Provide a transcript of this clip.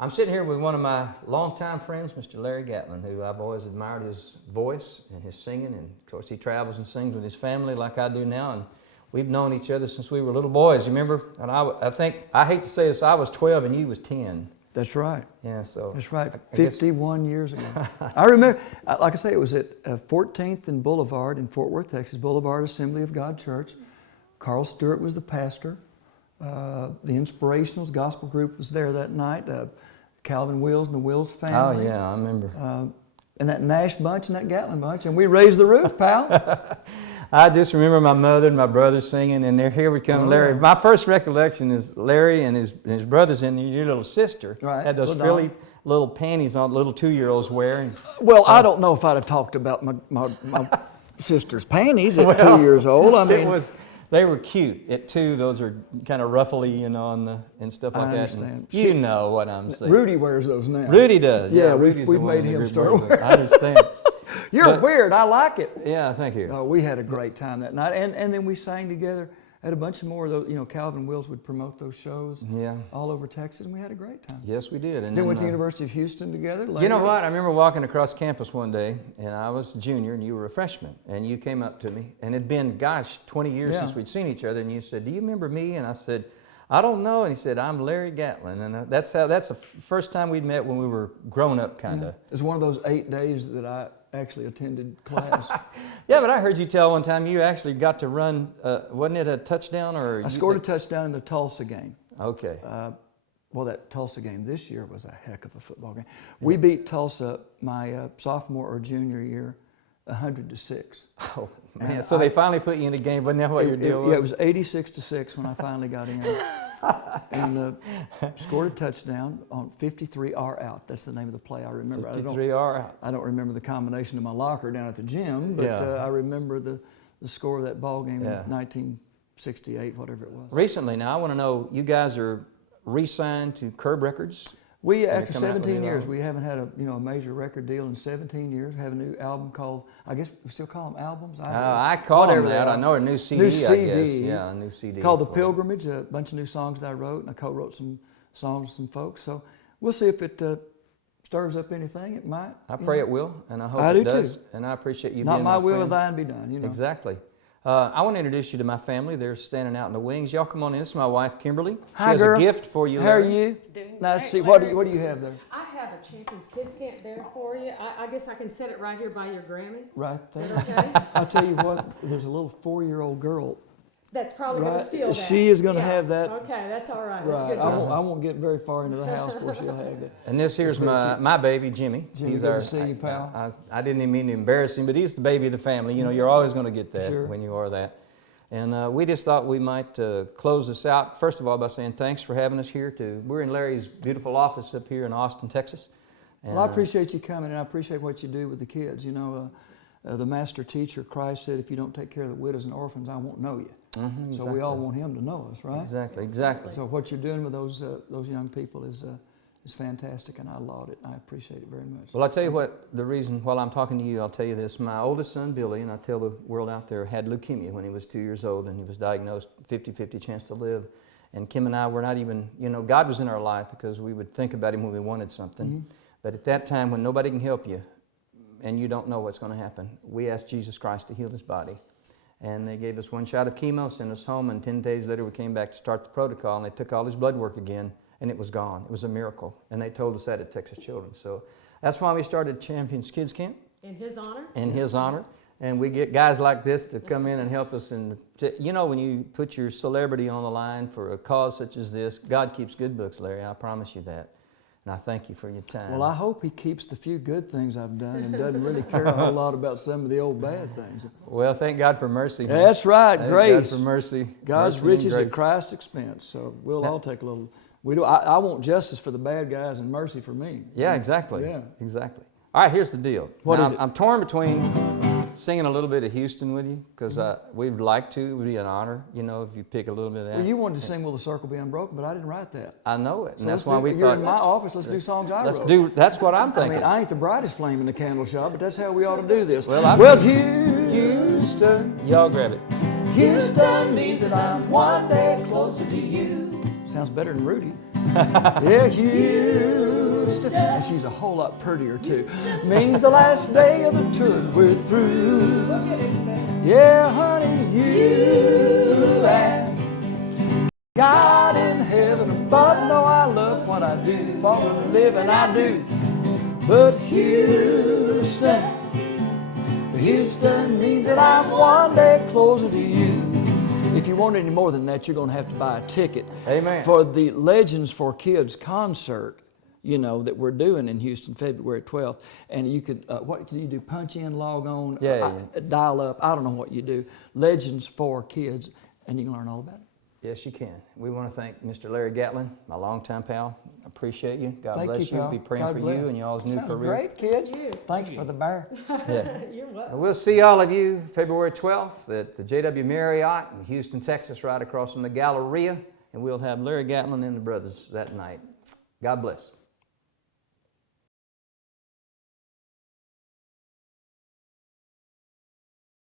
I'm sitting here with one of my longtime friends, Mr. Larry Gatlin, who I've always admired his voice and his singing. And of course, he travels and sings with his family like I do now. And we've known each other since we were little boys. You remember? And I think, I hate to say this, I was 12 and you was 10. That's right. Yeah, so. That's right. 51 years ago. I remember, like I say, it was at 14th and Boulevard in Fort Worth, Texas, Boulevard Assembly of God Church. Carl Stewart was the pastor. The Inspirationals Gospel Group was there that night. Calvin Wills and the Wills family. Oh, yeah, I remember. And that Nash bunch and that Gatlin bunch. And we raised the roof, pal. I just remember my mother and my brother singing, and here we come, Larry. My first recollection is Larry and his brothers and your little sister had those frilly little panties on little 2-year-olds wearing. Well, I don't know if I'd have talked about my sister's panties at 2 years old. I mean, they were cute. At 2, those are kind of ruffly, you know, and stuff like that. And you know what I'm saying. Rudy wears those now. Rudy does. Yeah, we've made him start wearing. I understand. You're weird. I like it. Yeah, thank you. We had a great time that night, and then we sang together at a bunch of more of those. You know, Calvin Wills would promote those shows all over Texas, and we had a great time. Yes, we did. And then went to the University of Houston together. You know what? I remember walking across campus one day, and I was a junior, and you were a freshman, and you came up to me, and it had been, gosh, 20 years since we'd seen each other, and you said, "Do you remember me?" And I said, "I don't know." And he said, "I'm Larry Gatlin." And that's the first time we'd met when we were grown up, kind of. It was one of those 8 days that I actually attended class. Yeah, but I heard you tell one time you actually got to run, wasn't it a touchdown? Or I scored a touchdown in the Tulsa game. Okay. Well, that Tulsa game this year was a heck of a football game. We beat Tulsa my sophomore or junior year 100-6. Oh, man. And so they finally put you in a game, wasn't that what your deal was? Yeah, it was 86-6 when I finally got in. And scored a touchdown on 53R out. That's the name of the play I remember. 53R out. I don't remember the combination of my locker down at the gym, but I remember the score of that ball game in 1968, whatever it was. Recently, now I want to know, you guys are re-signed to Curb Records? After 17 years, we haven't had a major record deal in 17 years. We have a new album called, I guess we still call them albums. I call them that. I know a new CD, I guess. Yeah, a new CD. Called The Pilgrimage, a bunch of new songs that I wrote, and I co-wrote some songs with some folks. So we'll see if it stirs up anything. It might. I pray it will, and I hope it does. Too. And I appreciate you being my friend. Not my will, thine be done. You know. Exactly. I want to introduce you to my family. They're standing out in the wings. Y'all come on in. This is my wife, Kimberly. Hi, she has a gift for you. How are you? Nice to see. What do you have there? I have a Champions Kids Camp there for you. I guess I can set it right here by your Grammy. Right there. Is that okay? I'll tell you what, there's a little 4-year-old girl. That's probably going to steal that. She is going to have that. Okay, that's all right. Right. That's good. I won't get very far into the house before she'll have that. And here's my baby, Jimmy. He's good to see you, pal. I didn't even mean to embarrass him, but he's the baby of the family. You know, you're always going to get that when you are that. And we just thought we might close this out, first of all, by saying thanks for having us here. We're in Larry's beautiful office up here in Austin, Texas. And, well, I appreciate you coming, and I appreciate what you do with the kids. You know, the master teacher, Christ, said, if you don't take care of the widows and orphans, I won't know you. Exactly. So we all want him to know us, right? Exactly. So what you're doing with those young people is fantastic, and I laud it. I appreciate it very much. Well, I'll tell you what, the reason, while I'm talking to you, I'll tell you this. My oldest son, Billy, and I tell the world out there, had leukemia when he was 2 years old, and he was diagnosed 50-50 chance to live. And Kim and I were not even, God was in our life because we would think about him when we wanted something. But at that time, when nobody can help you, and you don't know what's going to happen, we asked Jesus Christ to heal his body. And they gave us one shot of chemo, sent us home, and 10 days later we came back to start the protocol, and they took all his blood work again. And it was gone. It was a miracle. And they told us that at Texas Children's. So that's why we started Champions Kids Camp. In his honor? In his honor. And we get guys like this to come in and help us. And when you put your celebrity on the line for a cause such as this, God keeps good books, Larry. I promise you that. And I thank you for your time. Well, I hope he keeps the few good things I've done and doesn't really care a whole lot about some of the old bad things. Well, thank God for mercy. That's right, grace. God for mercy. God's riches at Christ's expense. So we'll all take a little. I want justice for the bad guys and mercy for me. Yeah, exactly. Yeah. Exactly. All right, here's the deal. What is it? I'm torn between singing a little bit of Houston with you, because we'd like to. It would be an honor, if you pick a little bit of that. Well, you wanted to sing Will the Circle Be Unbroken, but I didn't write that. I know it, and So that's why we you're thought. in my office, let's do songs I wrote. That's what I'm thinking. I mean, I ain't the brightest flame in the candle shop, but that's how we ought to do this. Well, Houston. Y'all grab it. Houston means that I'm one day closer to you. Sounds better than Rudy. Yeah, Houston. And she's a whole lot prettier too. Means the last day of the tour we're through. Yeah, honey, you ask God in heaven above. No, I love what I do. For a living I do. But Houston means that I'm one day closer to you. If you want any more than that, you're going to have to buy a ticket. Amen. For the Legends for Kids concert, you know, that we're doing in Houston, February 12th. And you could, what can you do? Punch in, log on, dial up. I don't know what you do. Legends for Kids, and you can learn all about it. Yes, you can. We want to thank Mr. Larry Gatlin, my longtime pal. Appreciate you. God Thank bless you, you. pal. Be praying God for bless. you and y'all's new Sounds career. great, kids. You. Thanks for the bear. Yeah. You're welcome. And we'll see all of you February 12th at the J.W. Marriott in Houston, Texas, right across from the Galleria. And we'll have Larry Gatlin and the brothers that night. God bless.